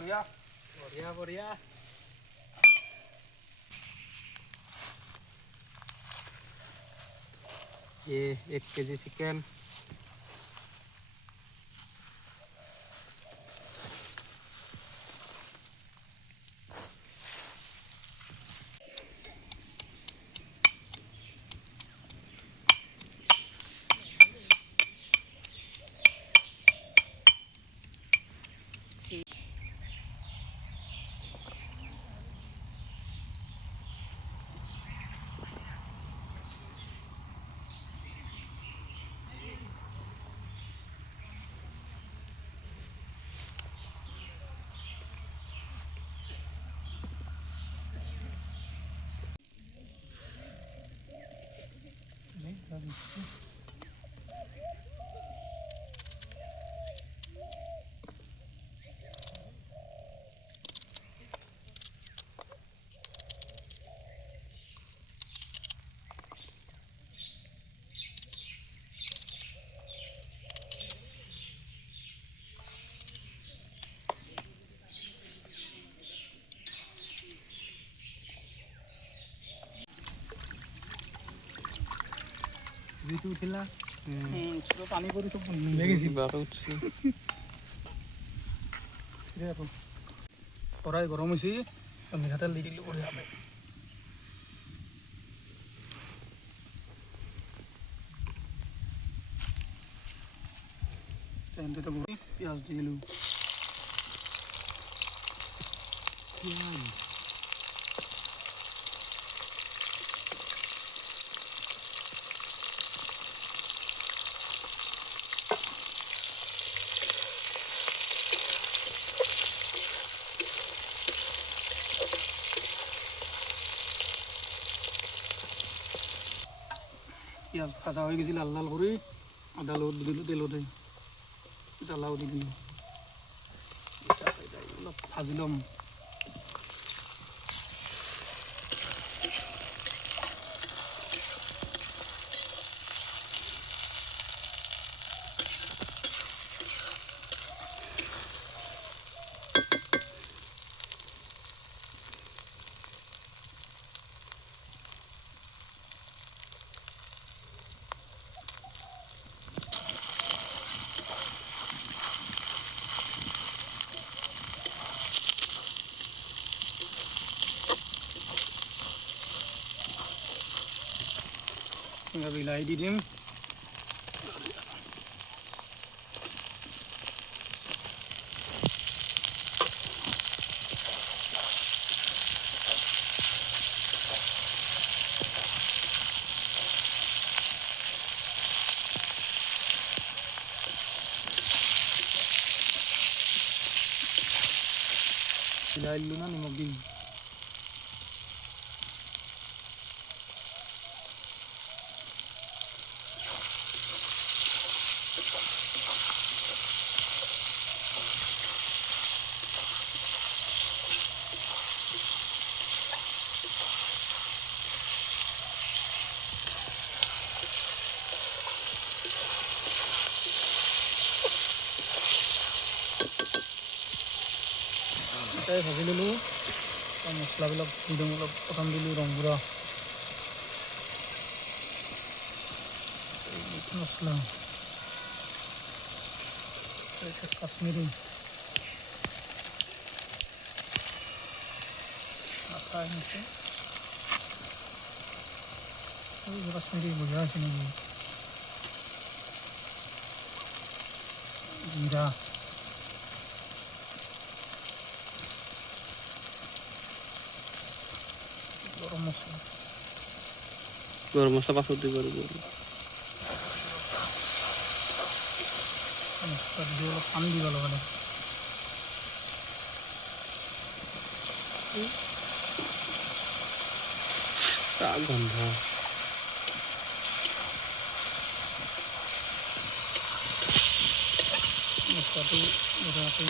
বঢ়িয়া বঢ়িয়া বঢ়িয়া ये 1 kg चिकन জুইটো উঠিলা পানী পৰি চব কড়াই গৰম হৈছে মিঠাতেল দি দিলোঁ বঢ়িয়াকৈ পিঁয়াজ দি দিলোঁ পিঁয়াজ কাটা হৈ গৈছিল লাল লাল কৰি আদা লগত দি দিলোঁ তেলতে জ্বালাও দি দিলোঁ অলপ ভাজি ল'ম বিলাহী দি দিম বিলাহী দিলোঁ না নিমখ দিম ভাজি ল'লোঁ মছলাবিলাক দি দিওঁ অলপ প্ৰথম দিলোঁ ৰংগুড়া মছলা তাৰপিছত কাশ্মীৰী আঠা এনেকৈ কাশ্মীৰী বঢ়িয়া হৈছে নেকি জিৰা গৰম মছলা পাছত দিব লাগিব অলপ পানী দিব লগা গন্ধ মছলাটো বঢ়িয়াকৈ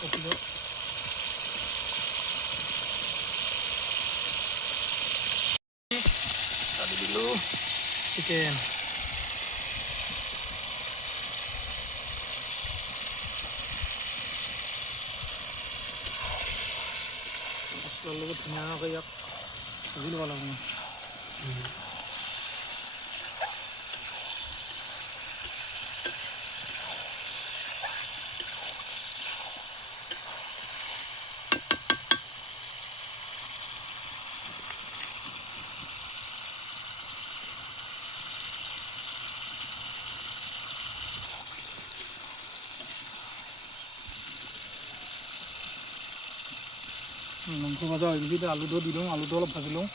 পকিব দি দিলোঁ চিকেন মছলাৰ লগত ধুনীয়াকৈ ইয়াক ভাজি ল'ব লাগিব মাংস ভাজা হৈ গৈছে এতিয়া আলুটো দি দিওঁ আলুটো অলপ ভাজি লওঁ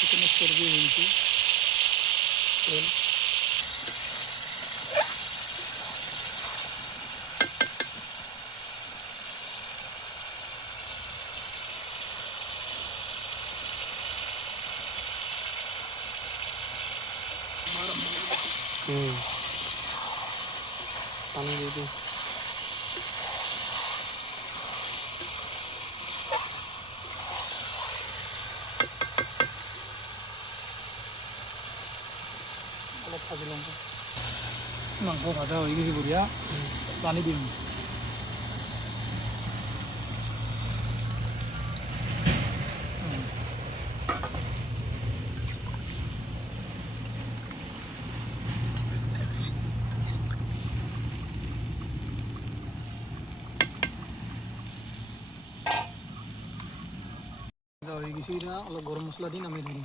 চিকেনের চর্বি হয়েছে তেল পানি দিয়ে দিই অলপ ভাজি লওঁ মাংস ভাজা হৈ গৈছে বঢ়িয়া পানী দিম হৈ গৈছে এতিয়া অলপ গৰম মছলা দি নামি দিম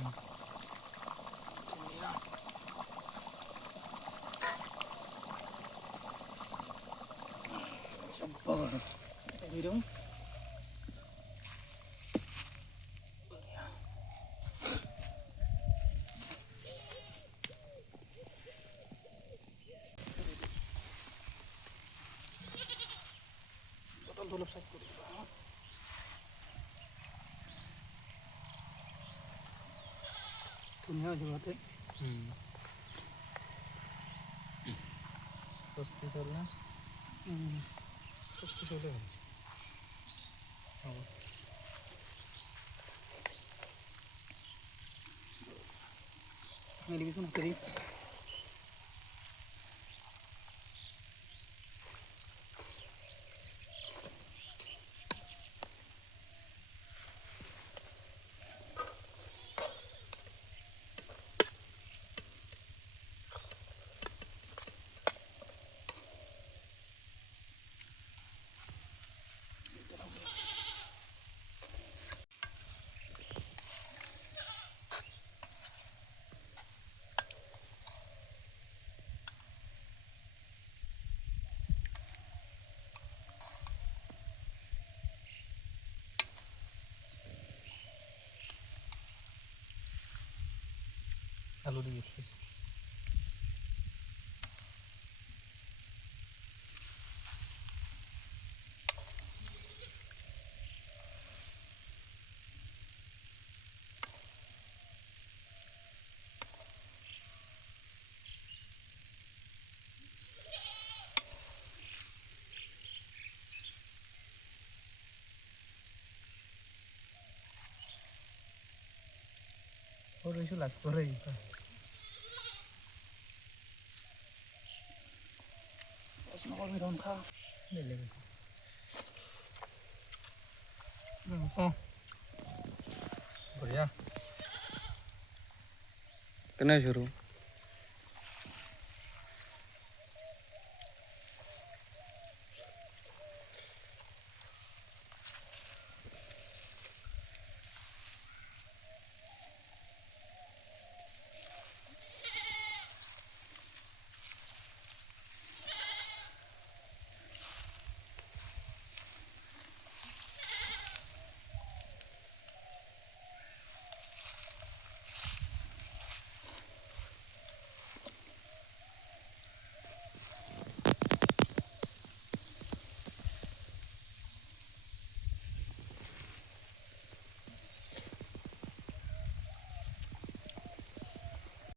di dong botol tulap satu dunia juga teh सस्ती चलना सस्ती चले ini bisa nak cari आलू দিয়ে দিস और eso las corre nó bị đòn thang để lên बढ़िया cái này rồi